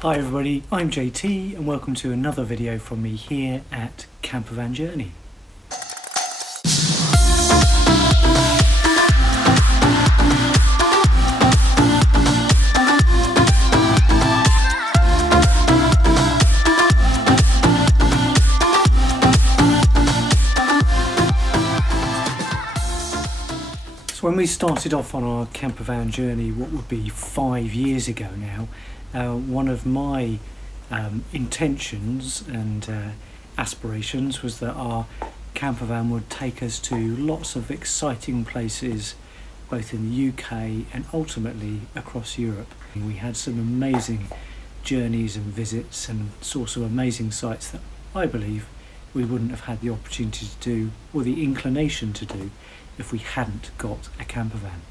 Hi everybody, I'm JT and welcome to another video from me here at Campervan Journey. So when we started off on our campervan journey, what would be 5 years ago now, one of my intentions and aspirations was that our campervan would take us to lots of exciting places, both in the UK and ultimately across Europe. We had some amazing journeys and visits and saw some amazing sights that I believe we wouldn't have had the opportunity to do, or the inclination to do, if we hadn't got a campervan.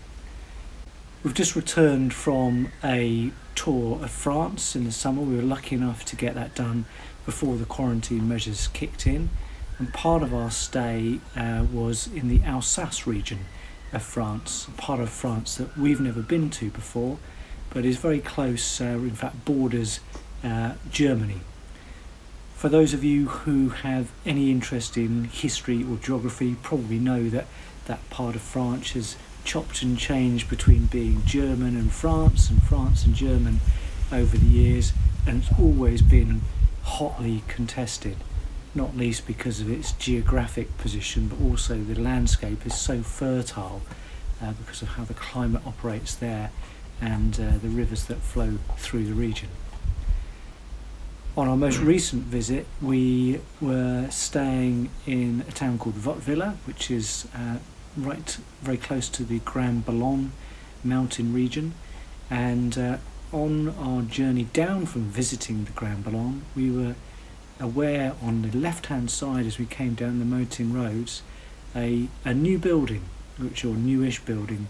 We've just returned from a tour of France in the summer. We were lucky enough to get that done before the quarantine measures kicked in, and part of our stay was in the Alsace region of France, a part of France that we've never been to before, but is very close, in fact borders Germany. For those of you who have any interest in history or geography, probably know that that part of France has chopped and changed between being German and France and German over the years, and it's always been hotly contested, not least because of its geographic position, but also the landscape is so fertile because of how the climate operates there and the rivers that flow through the region. On our most recent visit, we were staying in a town called Wattwiller, which is very close to the Grand Ballon mountain region, and on our journey down from visiting the Grand Ballon, we were aware on the left hand side as we came down the mountain roads a new building, or newish building,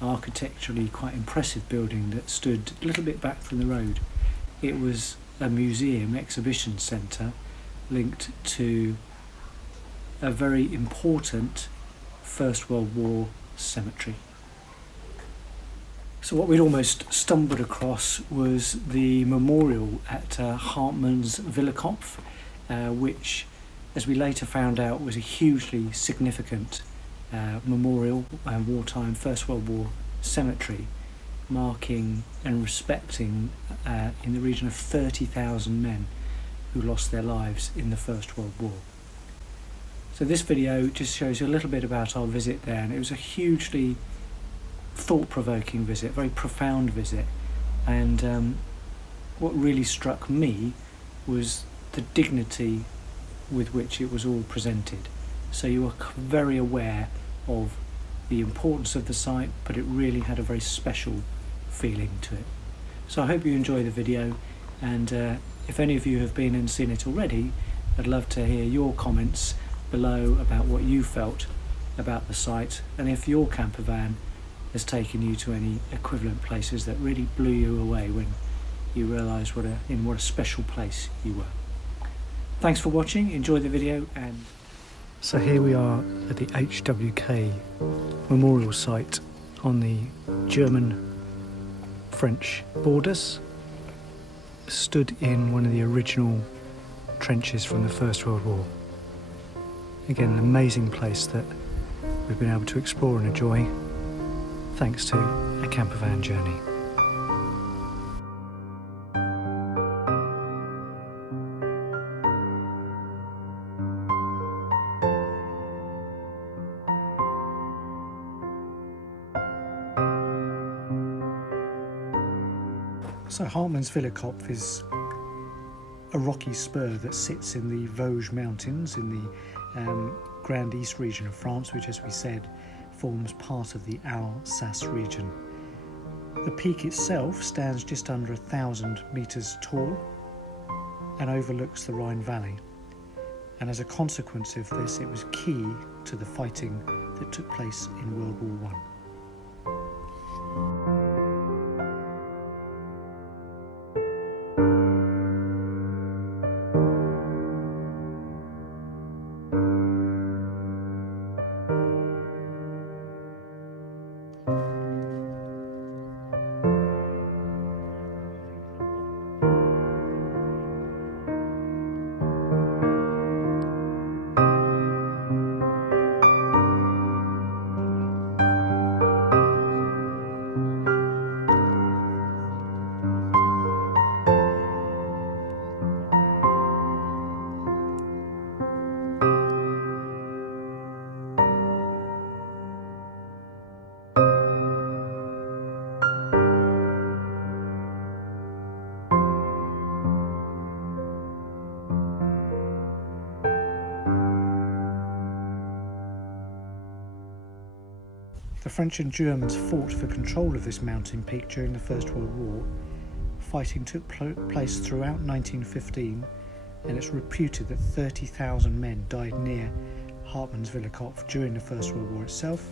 architecturally quite impressive building that stood a little bit back from the road. It was a museum exhibition centre linked to a very important First World War cemetery. So what we'd almost stumbled across was the memorial at Hartmannswillerkopf, which, as we later found out, was a hugely significant memorial, wartime First World War cemetery, marking and respecting in the region of 30,000 men who lost their lives in the First World War. So this video just shows you a little bit about our visit there, and it was a hugely thought-provoking visit, very profound visit, and what really struck me was the dignity with which it was all presented. So you were very aware of the importance of the site, but it really had a very special feeling to it. So I hope you enjoy the video, and if any of you have been and seen it already, I'd love to hear your comments below about what you felt about the site, and if your campervan has taken you to any equivalent places that really blew you away when you realised what a special place you were. Thanks for watching, enjoy the video. And so here we are at the HWK memorial site on the German-French borders, stood in one of the original trenches from the First World War. Again, an amazing place that we've been able to explore and enjoy thanks to a campervan journey. So Hartmannswillerkopf is a rocky spur that sits in the Vosges Mountains in the Grand East region of France, which, as we said, forms part of the Alsace region. The peak itself stands just under 1,000 metres tall and overlooks the Rhine Valley. And as a consequence of this, it was key to the fighting that took place in World War I. French and Germans fought for control of this mountain peak during the First World War. Fighting took place throughout 1915, and it's reputed that 30,000 men died near Hartmannswillerkopf during the First World War itself,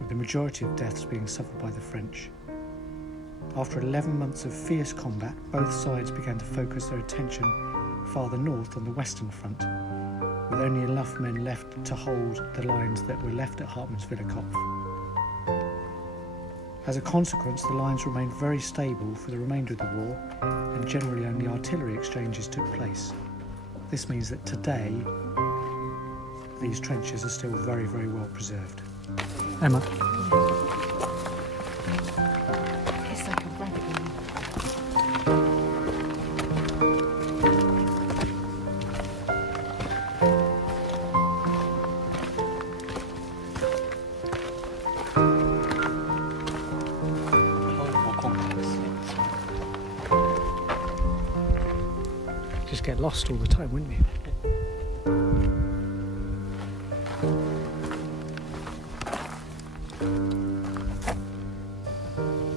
with the majority of deaths being suffered by the French. After 11 months of fierce combat, both sides began to focus their attention farther north on the Western Front, with only enough men left to hold the lines that were left at Hartmannswillerkopf. As a consequence, the lines remained very stable for the remainder of the war, and generally only artillery exchanges took place. This means that today, these trenches are still very, very well preserved. Emma. It's like a rabbit. Just get lost all the time, wouldn't you?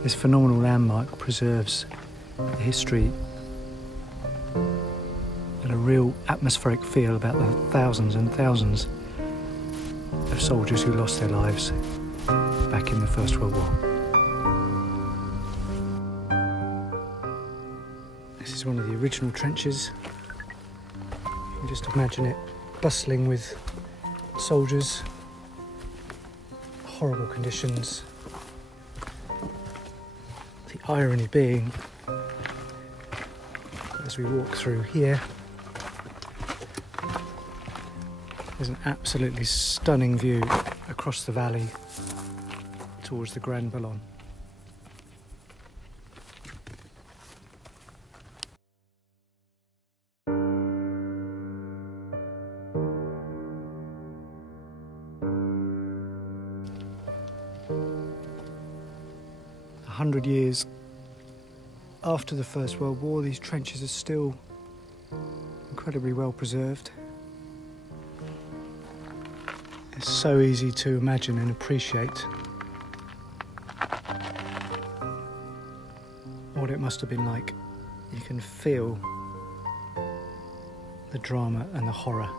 This phenomenal landmark preserves the history and a real atmospheric feel about the thousands and thousands of soldiers who lost their lives back in the First World War. This is one of the original trenches. You can just imagine it bustling with soldiers, horrible conditions. The irony being, as we walk through here, there's an absolutely stunning view across the valley towards the Grand Ballon. A 100 years after the First World War, these trenches are still incredibly well preserved. It's so easy to imagine and appreciate what it must have been like. You can feel the drama and the horror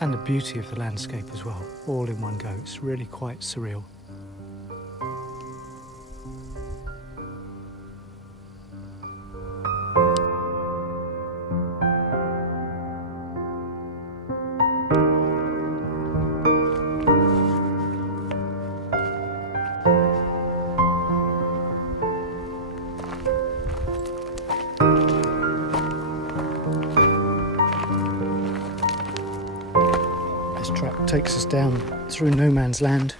and the beauty of the landscape as well, all in one go. It's really quite surreal. This track takes us down through no man's land.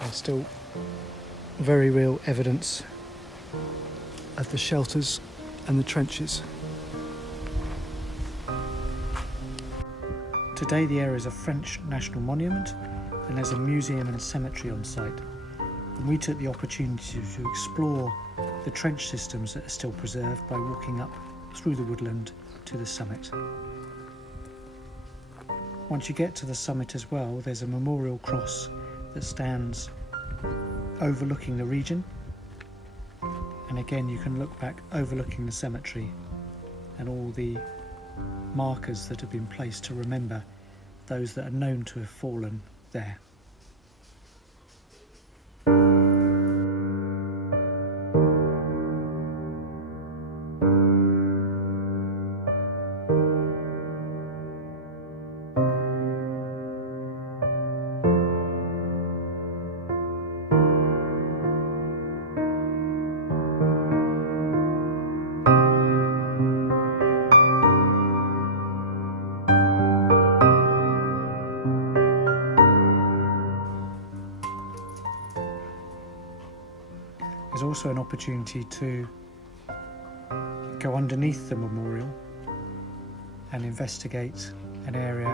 There's still very real evidence of the shelters and the trenches. Today the area is a French national monument, and there's a museum and cemetery on site. And we took the opportunity to explore the trench systems that are still preserved by walking up through the woodland to the summit. Once you get to the summit as well, there's a memorial cross that stands overlooking the region. And again, you can look back overlooking the cemetery and all the markers that have been placed to remember those that are known to have fallen there. There's also an opportunity to go underneath the memorial and investigate an area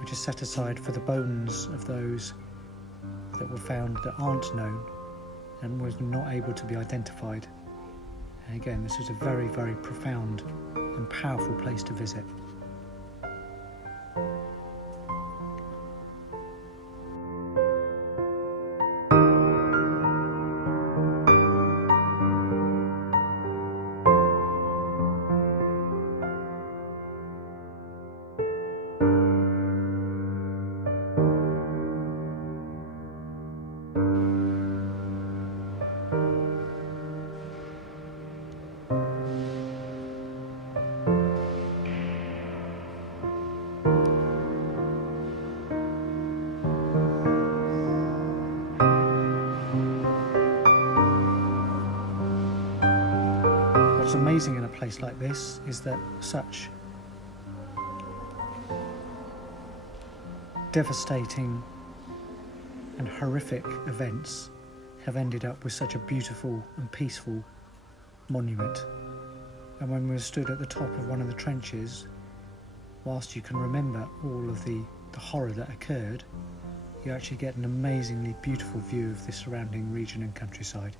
which is set aside for the bones of those that were found that aren't known and was not able to be identified. And again, this was a very, very profound and powerful place to visit. What's amazing in a place like this is that such devastating and horrific events have ended up with such a beautiful and peaceful monument. And when we stood at the top of one of the trenches, whilst you can remember all of the horror that occurred, you actually get an amazingly beautiful view of the surrounding region and countryside.